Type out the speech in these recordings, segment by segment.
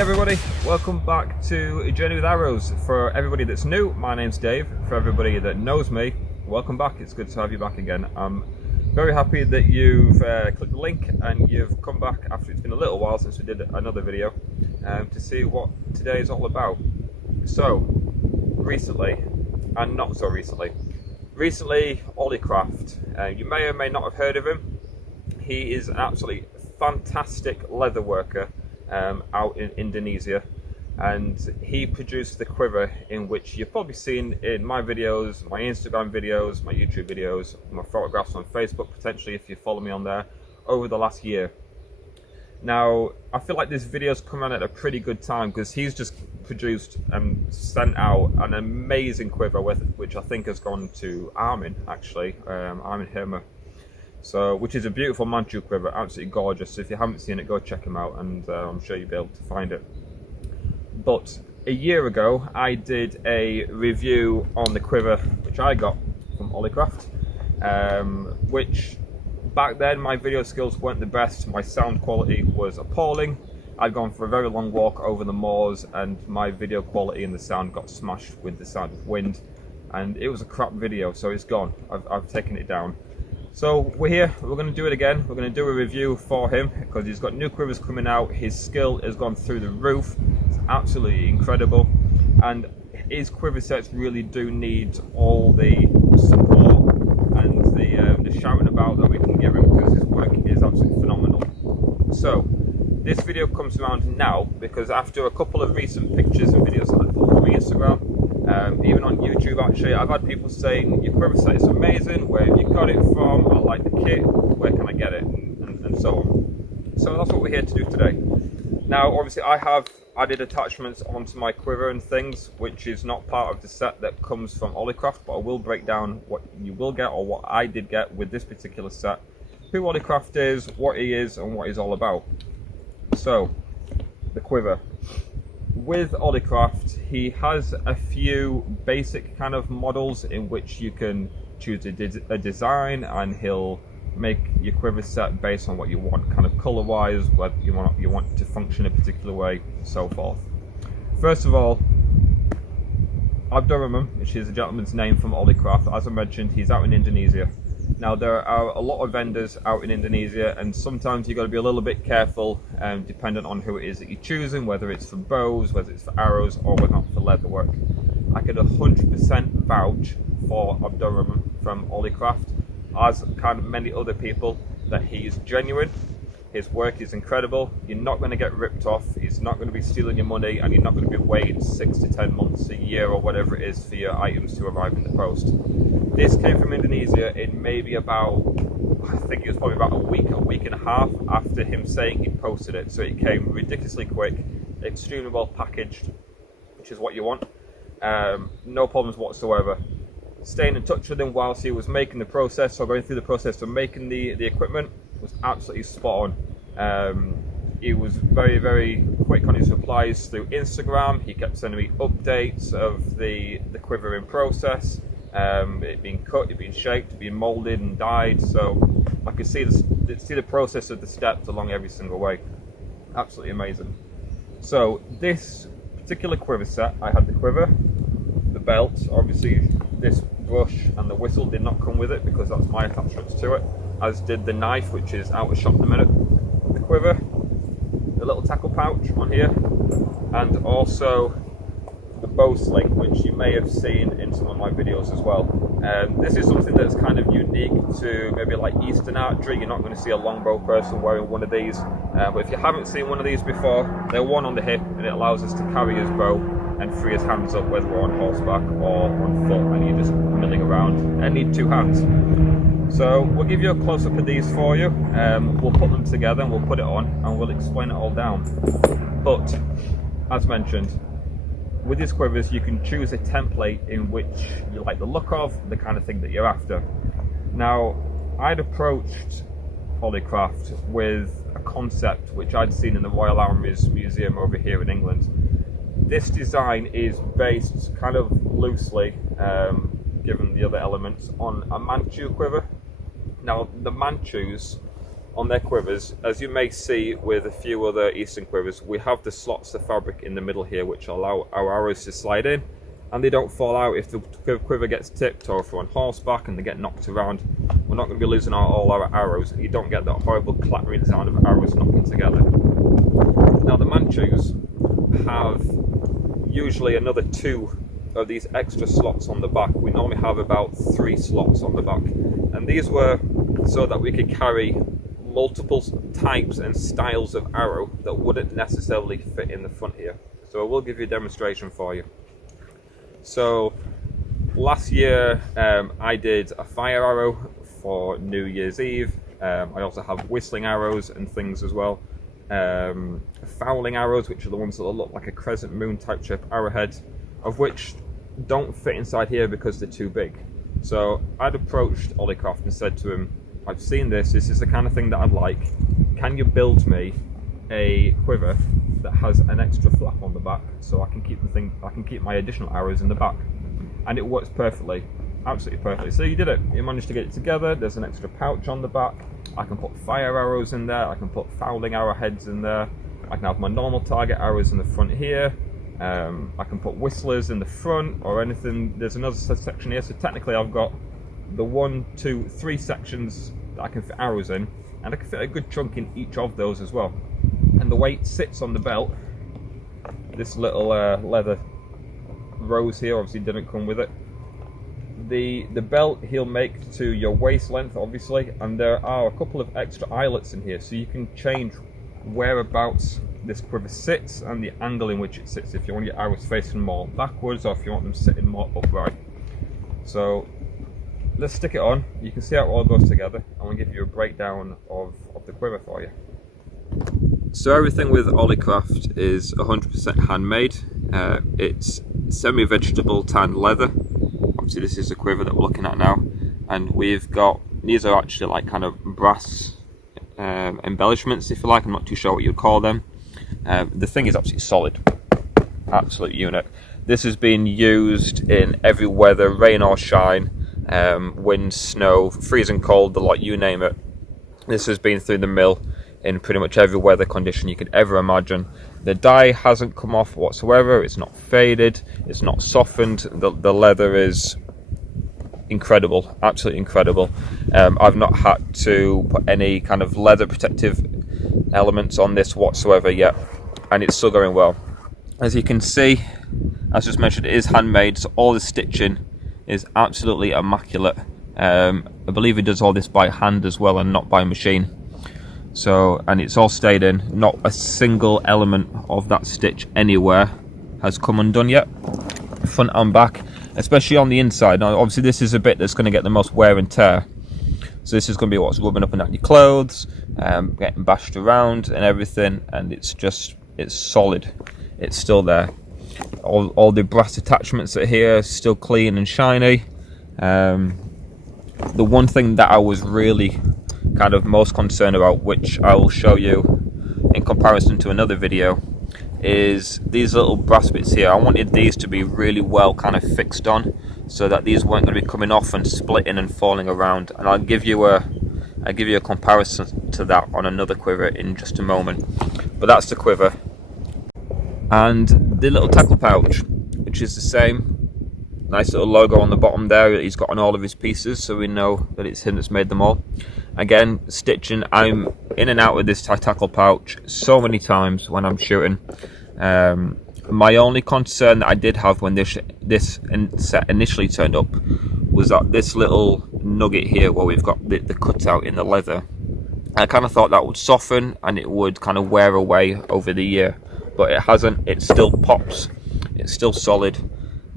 Everybody, welcome back to A Journey with Arrows. For everybody that's new, my name's Dave. For everybody that knows me, welcome back. It's good to have you back again. I'm very happy that you've clicked the link and you've come back after it's been a little while since we did another video to see what today is all about. So, recently, and not so recently, Ollecraft. You may or may not have heard of him. He is an absolutely fantastic leather worker out in Indonesia, and he produced the quiver in which you've probably seen in my videos, my Instagram videos, my YouTube videos, my photographs on Facebook, potentially if you follow me on there, over the last year. Now, I feel like this video's come on at a pretty good time because he's just produced and sent out an amazing quiver which I think has gone to Armin, actually, Armin Hermer. So, which is a beautiful Manchu quiver, absolutely gorgeous. So if you haven't seen it, go check him out, and I'm sure you'll be able to find it. But a year ago, I did a review on the quiver which I got from Ollecraft, which back then my video skills weren't the best. My sound quality was appalling. I'd gone for a very long walk over the moors, and my video quality and the sound got smashed with the sound of wind, and it was a crap video, so it's gone. I've taken it down. So we're here, we're going to do it again. We're going to do a review for him because he's got new quivers coming out. His skill has gone through the roof. It's absolutely incredible, and his quiver sets really do need all the support and the shouting about that we can give him, because his work is absolutely phenomenal. So this video comes around now because after a couple of recent pictures and videos that I put on my Instagram, even on YouTube, actually, I've had people saying your quiver set is amazing, where have you got it from, I like the kit, where can I get it, and so on. So that's what we're here to do today. Now obviously I have added attachments onto my quiver and things, which is not part of the set that comes from Ollecraft, but I will break down what you will get, or what I did get with this particular set, who Ollecraft is, what he is, and what he's all about. So, the quiver. With Ollecraft, he has a few basic kind of models in which you can choose a design, and he'll make your quiver set based on what you want, kind of color wise, whether you want to function a particular way, and so forth. First of all, Abdurrahman, which is a gentleman's name from Ollecraft. As I mentioned, he's out in Indonesia. Now there are a lot of vendors out in Indonesia, and sometimes you've got to be a little bit careful, dependent on who it is that you're choosing, whether it's for bows, whether it's for arrows, or whether not for leather work. I could 100% vouch for Abdurrahman from Ollecraft, as kind of many other people, that he is genuine. His work is incredible. You're not going to get ripped off. He's not going to be stealing your money, and you're not going to be waiting 6 to 10 months, a year, or whatever it is for your items to arrive in the post. This came from Indonesia in maybe about, I think it was probably about a week and a half after him saying he posted it. So it came ridiculously quick, extremely well packaged, which is what you want. No problems whatsoever. Staying in touch with him whilst he was making the process, or going through the process of making the equipment, was absolutely spot on. He was very, very quick on his replies through Instagram. He kept sending me updates of the quiver in process, it being cut, it being shaped, it being molded and dyed. So I could see the process of the steps along every single way. Absolutely amazing. So this particular quiver set, I had the quiver, the belt, obviously this brush and the whistle did not come with it because that's my attachments to it, as did the knife, which is out of shop in a minute, the quiver, the little tackle pouch on here, and also the bow sling, which you may have seen in some of my videos as well. This is something that's kind of unique to maybe like Eastern archery. You're not going to see a longbow person wearing one of these, but if you haven't seen one of these before, they're one on the hip and it allows us to carry his bow and free his hands up, whether we're on horseback or on foot and you're just milling around and need two hands. So we'll give you a close-up of these for you. We'll put them together and we'll put it on and we'll explain it all down. But as mentioned, with these quivers you can choose a template in which you like the look of, the kind of thing that you're after. Now, I'd approached Ollecraft with a concept which I'd seen in the Royal Armouries Museum over here in England. This design is based kind of loosely, given the other elements, on a Manchu quiver. Now, the Manchus on their quivers, as you may see with a few other Eastern quivers, we have the slots of fabric in the middle here which allow our arrows to slide in and they don't fall out if the quiver gets tipped, or if we're on horseback and they get knocked around. We're not going to be losing all our arrows. You don't get that horrible clattering sound of arrows knocking together. Now, the Manchus have usually another 2 of these extra slots on the back. We normally have about 3 slots on the back, and these were so that we could carry multiple types and styles of arrow that wouldn't necessarily fit in the front here. So I will give you a demonstration for you. So last year I did a fire arrow for New Year's Eve. I also have whistling arrows and things as well. Fowling arrows, which are the ones that look like a crescent moon type shape arrowhead, of which don't fit inside here because they're too big. So I'd approached Ollecraft and said to him, I've seen this is the kind of thing that I'd like. Can you build me a quiver that has an extra flap on the back so I can keep my additional arrows in the back? And it works perfectly, absolutely perfectly. So he did it. He managed to get it together. There's an extra pouch on the back. I can put fire arrows in there. I can put fowling arrowheads in there. I can have my normal target arrows in the front here. I can put whistlers in the front or anything. There's another section here. So technically I've got the 1, 2, 3 sections that I can fit arrows in, and I can fit a good chunk in each of those as well. And the way it sits on the belt, this little leather rose here obviously didn't come with it. The belt he'll make to your waist length obviously, and there are a couple of extra eyelets in here so you can change whereabouts this quiver sits and the angle in which it sits, if you want your arrows facing more backwards or if you want them sitting more upright. So let's stick it on. You can see how it all goes together. I'm going to give you a breakdown of the quiver for you. So everything with Ollecraft is 100% handmade. It's semi-vegetable tanned leather. Obviously this is the quiver that we're looking at now, and we've got, these are actually like kind of brass embellishments, if you like. I'm not too sure what you'd call them. The thing is absolutely solid, absolute unit. This has been used in every weather, rain or shine, wind, snow, freezing cold, the lot, you name it. This has been through the mill in pretty much every weather condition you could ever imagine. The dye hasn't come off whatsoever. It's not faded, it's not softened. The leather is incredible, absolutely incredible. I've not had to put any kind of leather protective elements on this whatsoever yet, and it's still going well. As you can see, as just mentioned, it is handmade, so all the stitching is absolutely immaculate. I believe he does all this by hand as well and not by machine. So, and it's all stayed in. Not a single element of that stitch anywhere has come undone yet, front and back, especially on the inside. Now obviously this is a bit that's going to get the most wear and tear, so this is going to be what's rubbing up and down your clothes, getting bashed around and everything, and it's solid, it's still there. All the brass attachments are here, still clean and shiny. The one thing that I was really kind of most concerned about, which I will show you in comparison to another video, is these little brass bits here. I wanted these to be really well kind of fixed on, so that these weren't going to be coming off and splitting and falling around. And I'll give you a comparison to that on another quiver in just a moment. But that's the quiver, and the little tackle pouch, which is the same. Nice little logo on the bottom there that he's got on all of his pieces, so we know that it's him that's made them all. Again, stitching, I'm in and out with this tackle pouch so many times when I'm shooting. My only concern that I did have when this set initially turned up was that this little nugget here where we've got the cutout in the leather, I kind of thought that would soften and it would kind of wear away over the year, but it hasn't. It still pops, it's still solid.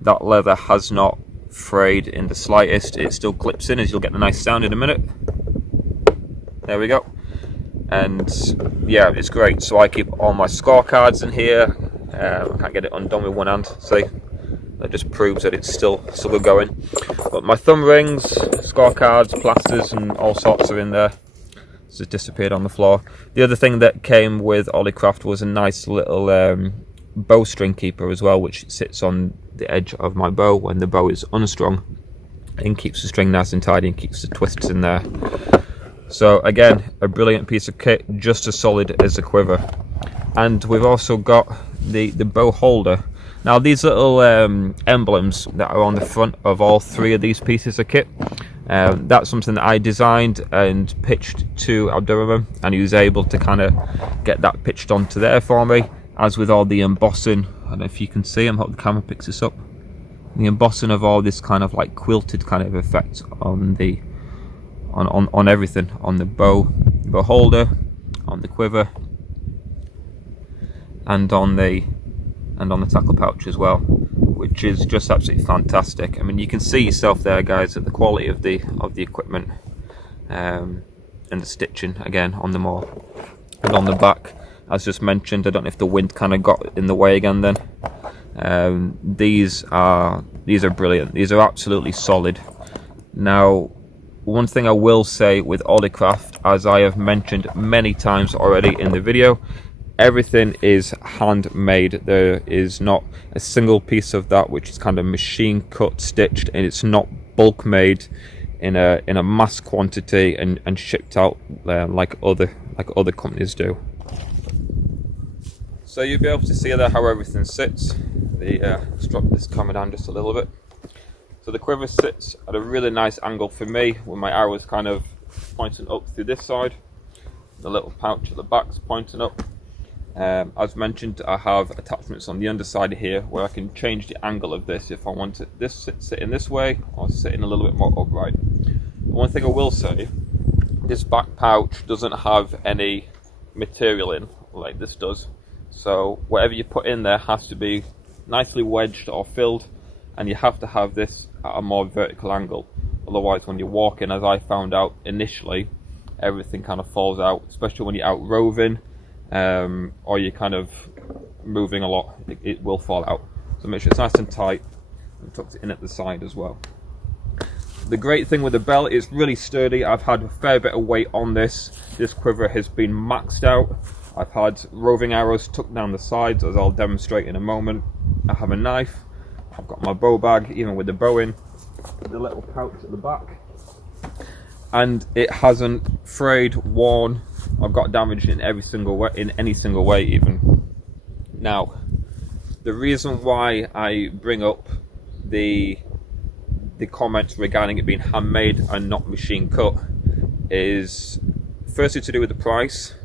That leather has not frayed in the slightest. It still clips in, as you'll get the nice sound in a minute. There we go. And yeah, it's great. So I keep all my scorecards in here. I can't get it undone with one hand, see? That just proves that it's still good going. But my thumb rings, scorecards, plasters and all sorts are in there. It's just disappeared on the floor. The other thing that came with Ollecraft was a nice little bowstring keeper as well, which sits on the edge of my bow when the bow is unstrung, and keeps the string nice and tidy and keeps the twists in there. So again, a brilliant piece of kit, just as solid as the quiver. And we've also got the bow holder. Now these little emblems that are on the front of all three of these pieces of kit, that's something that I designed and pitched to Abdurrahman, and he was able to kind of get that pitched onto there for me, as with all the embossing. I don't know if you can see, I hope the camera picks this up. The embossing of all this kind of like quilted kind of effect on the on everything, on the bow holder, on the quiver, and on the tackle pouch as well, which is just absolutely fantastic. I mean, you can see yourself there, guys, at the quality of the equipment, and the stitching again on them all. And on the back, as just mentioned, I don't know if the wind kind of got in the way again then. These are brilliant. These are absolutely solid. Now, one thing I will say with Ollecraft, as I have mentioned many times already in the video, everything is handmade. There is not a single piece of that which is kind of machine cut, stitched, and it's not bulk made in a mass quantity and shipped out like other companies do. So you'll be able to see there how everything sits. Let's drop this camera down just a little bit. So the quiver sits at a really nice angle for me, with my arrows kind of pointing up through this side. The little pouch at the back's pointing up. As mentioned, I have attachments on the underside here where I can change the angle of this if I want it this sitting this way or sitting a little bit more upright. One thing I will say, this back pouch doesn't have any material in like this does, so whatever you put in there has to be nicely wedged or filled, and you have to have this at a more vertical angle, otherwise when you're walking, as I found out initially, everything kind of falls out, especially when you're out roving, or you're kind of moving a lot, it will fall out. So make sure it's nice and tight and tucked in at the side as well. The great thing with the belt is really sturdy. I've had a fair bit of weight on this. This quiver has been maxed out. I've had roving arrows tucked down the sides, as I'll demonstrate in a moment. I have a knife. I've got my bow bag, even with the bow in, the little pouch at the back, and it hasn't frayed, worn, I've got damage in every single way, in any single way even. Now, the reason why I bring up the comments regarding it being handmade and not machine cut is firstly to do with the price,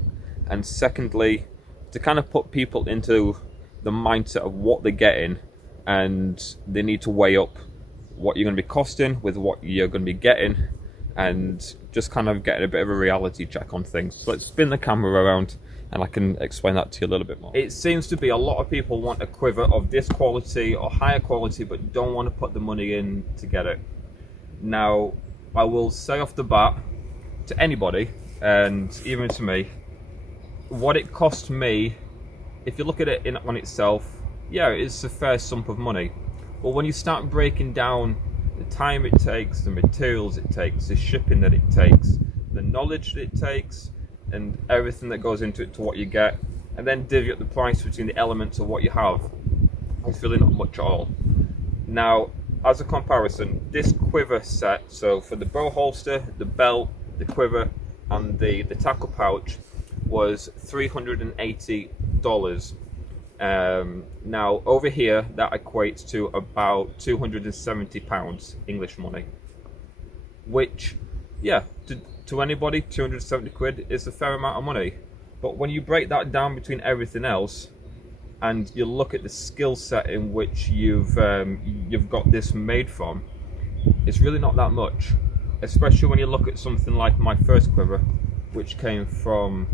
and secondly to kind of put people into the mindset of what they're getting, and they need to weigh up what you're going to be costing with what you're going to be getting, and just kind of getting a bit of a reality check on things. So let's spin the camera around and I can explain that to you a little bit more. It seems to be a lot of people want a quiver of this quality or higher quality but don't want to put the money in to get it. Now, I will say off the bat to anybody, and even to me, what it cost me, if you look at it on itself, yeah, it's a fair sum of money. But when you start breaking down the time it takes, the materials it takes, the shipping that it takes, the knowledge that it takes, and everything that goes into it to what you get, and then divvy up the price between the elements of what you have, it's really not much at all. Now, as a comparison, this quiver set, so for the bow holster, the belt, the quiver, and the tackle pouch, was $380. Now over here that equates to about £270 English money, which, yeah, to anybody, 270 quid is a fair amount of money. But when you break that down between everything else, and you look at the skill set in which you've got this made from, it's really not that much. Especially when you look at something like my first quiver, which came from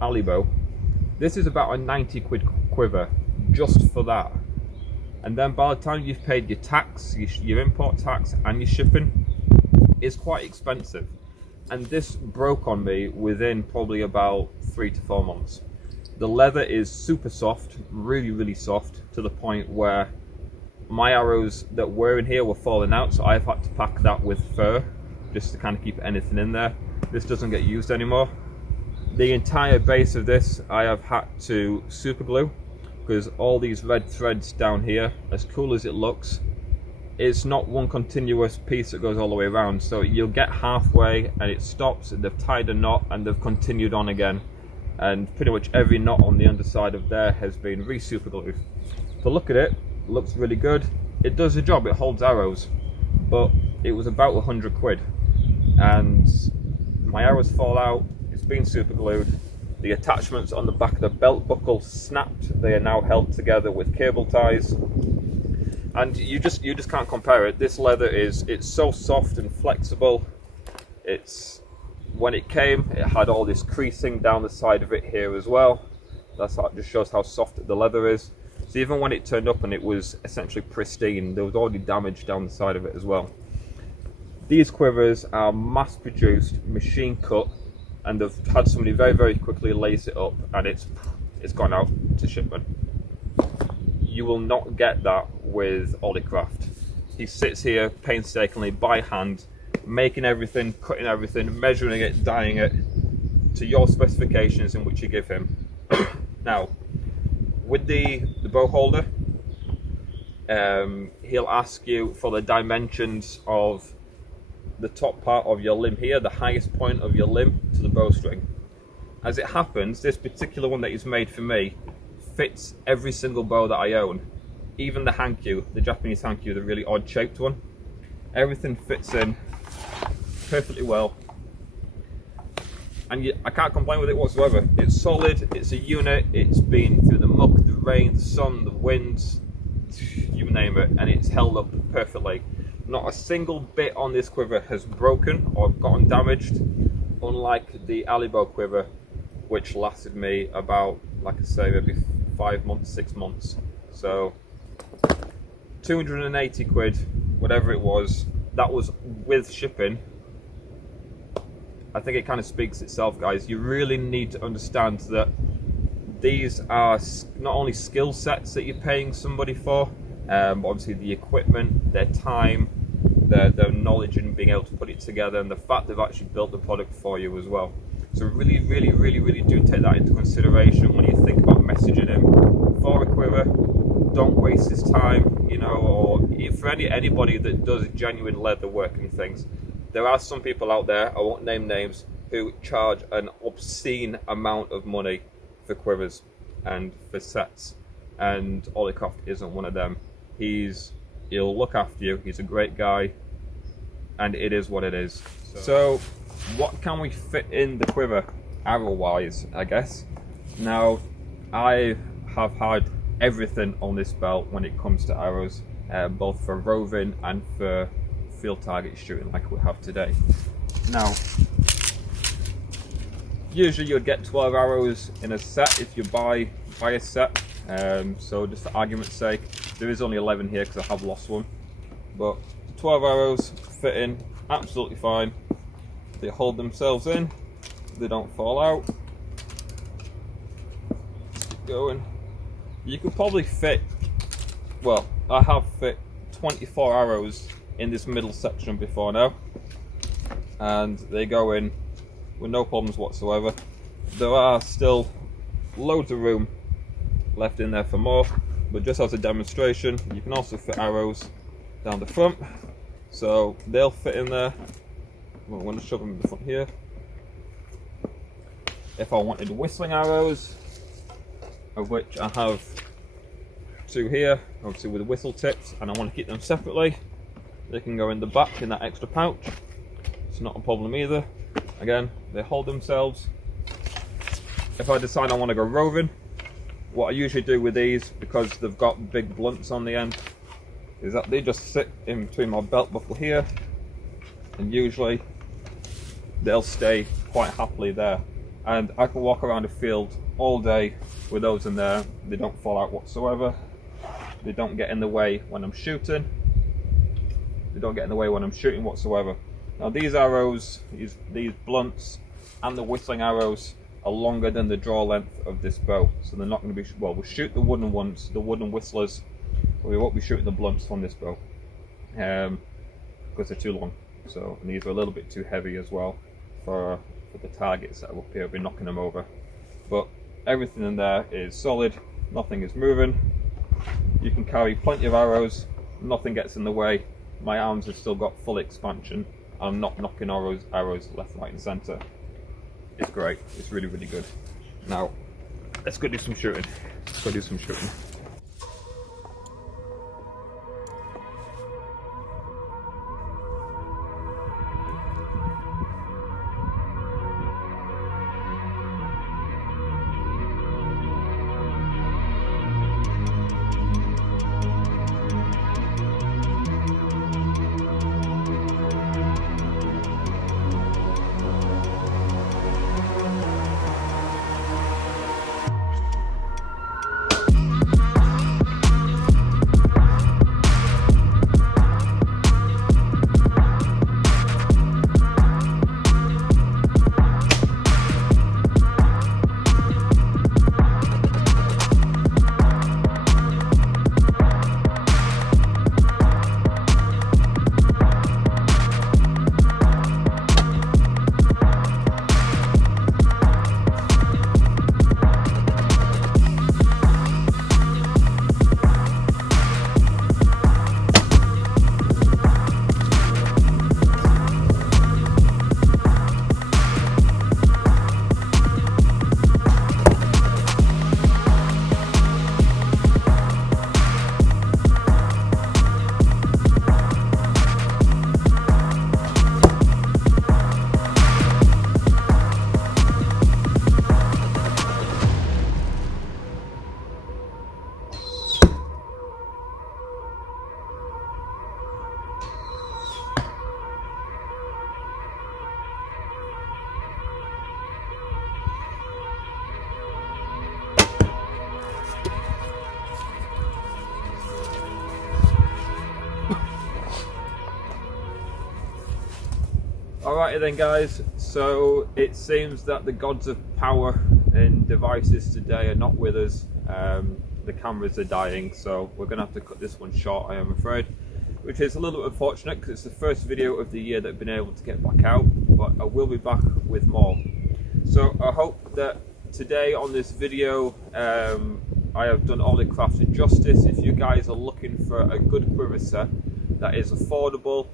Alibo. This is about a 90 quid quiver just for that. And then by the time you've paid your tax, your import tax and your shipping, it's quite expensive. And this broke on me within probably about 3 to 4 months. The leather is super soft, really, really soft, to the point where my arrows that were in here were falling out, so I've had to pack that with fur just to kind of keep anything in there. This doesn't get used anymore. The entire base of this I have had to super glue, because all these red threads down here, as cool as it looks, it's not one continuous piece that goes all the way around. So you'll get halfway and it stops, they've tied a knot and they've continued on again, and pretty much every knot on the underside of there has been re-super glued. To look at it, looks really good. It does the job, it holds arrows, but it was about 100 quid, and my arrows fall out. It's been super glued. The attachments on the back of the belt buckle snapped. They are now held together with cable ties, and you just can't compare it. This leather it's so soft and flexible. When it came, it had all this creasing down the side of it here as well. It just shows how soft the leather is. So even when it turned up and it was essentially pristine, there was already damage down the side of it as well. These quivers are mass produced, machine cut, and they've had somebody very, very quickly lace it up, and it's gone out to shipment. You will not get that with Ollecraft. He sits here painstakingly by hand, making everything, cutting everything, measuring it, dyeing it to your specifications in which you give him. Now, with the bow holder, he'll ask you for the dimensions of the top part of your limb here, the highest point of your limb to the bowstring. As it happens, this particular one that he's made for me fits every single bow that I own. Even the hankyu, the Japanese hankyu, the really odd shaped one. Everything fits in perfectly well. And I can't complain with it whatsoever. It's solid, it's a unit, it's been through the muck, the rain, the sun, the winds, you name it, and it's held up perfectly. Not a single bit on this quiver has broken or gotten damaged, unlike the Alibo quiver, which lasted me about, like I say, maybe 5 months, 6 months. So 280 quid, whatever it was, that was with shipping. I think it kind of speaks itself, guys. You really need to understand that these are not only skill sets that you're paying somebody for, but obviously the equipment, their time, their knowledge in being able to put it together, and the fact they've actually built the product for you as well. So really, really, really, really do take that into consideration when you think about messaging him for a quiver. Don't waste his time, you know, or for anybody that does genuine leather work and things. There are some people out there, I won't name names, who charge an obscene amount of money for quivers and for sets, and Ollecraft isn't one of them. He'll look after you, he's a great guy, and it is what it is. So what can we fit in the quiver arrow wise, I guess? Now, I have had everything on this belt when it comes to arrows, both for roving and for field target shooting like we have today. Now, usually you'd get 12 arrows in a set if you buy a set, so just for argument's sake, there is only 11 here because I have lost one, but 12 arrows fit in absolutely fine. They hold themselves in, they don't fall out. Keep going. You could probably fit, well, I have fit 24 arrows in this middle section before now, and they go in with no problems whatsoever. There are still loads of room left in there for more, but just as a demonstration, you can also fit arrows down the front, so they'll fit in there. Well, I'm going to shove them in the front here. If I wanted whistling arrows, of which I have 2 here, obviously with whistle tips, and I want to keep them separately, they can go in the back in that extra pouch. It's not a problem either. Again, they hold themselves if I decide I want to go roving, what I usually do with these, because they've got big blunts on the end, is that they just sit in between my belt buckle here, and usually they'll stay quite happily there. And I can walk around the field all day with those in there. They don't fall out whatsoever. They don't get in the way when I'm shooting. They don't get in the way when I'm shooting whatsoever. Now these arrows, these blunts and the whistling arrows are longer than the draw length of this bow. So they're not going to be, well, we'll shoot the wooden ones, the wooden whistlers, but we won't be shooting the blunts from this bow. Because they're too long. So, and these are a little bit too heavy as well for the targets that are up here. I'll be knocking them over. But everything in there is solid, nothing is moving. You can carry plenty of arrows, nothing gets in the way. My arms have still got full expansion. I'm not knocking arrows left, right and centre. It's great, it's really, really good. Now, let's go do some shooting. Alrighty then guys, so it seems that the gods of power and devices today are not with us. The cameras are dying, so we're going to have to cut this one short, I am afraid, which is a little bit unfortunate because it's the first video of the year that I've been able to get back out, but I will be back with more. So I hope that today on this video I have done Ollecraft justice. If you guys are looking for a good quiver set that is affordable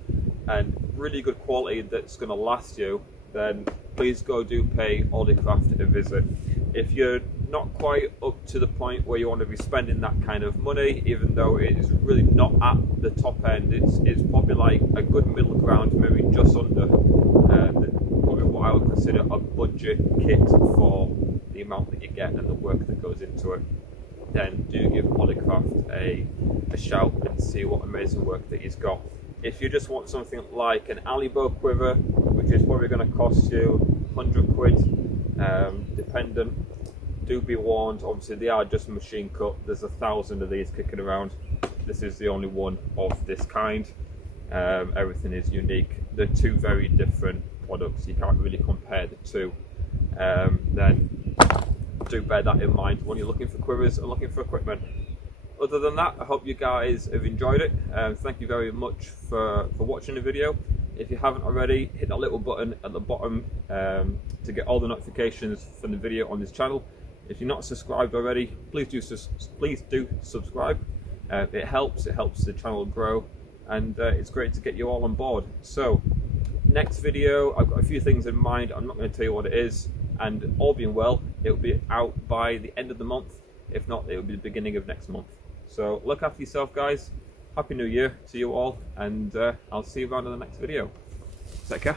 and really good quality that's going to last you, then please go do pay Ollecraft a visit. If you're not quite up to the point where you want to be spending that kind of money, even though it is really not at the top end, it's probably like a good middle ground, maybe just under what I would consider a budget kit for the amount that you get and the work that goes into it, then do give Ollecraft a shout and see what amazing work that he's got. If you just want something like an alley bow quiver, which is probably going to cost you 100 quid, dependent, do be warned, obviously they are just machine cut. There's 1,000 of these kicking around. This is the only one of this kind. Everything is unique. They're two very different products. You can't really compare the two. Then do bear that in mind when you're looking for quivers and looking for equipment. Other than that, I hope you guys have enjoyed it. Thank you very much for watching the video. If you haven't already, hit that little button at the bottom to get all the notifications from the video on this channel. If you're not subscribed already, please do subscribe. It helps the channel grow, and it's great to get you all on board. So next video, I've got a few things in mind. I'm not going to tell you what it is, and all being well, it'll be out by the end of the month. If not, it'll be the beginning of next month. So look after yourself, guys. Happy New Year to you all, and I'll see you around in the next video. Take care.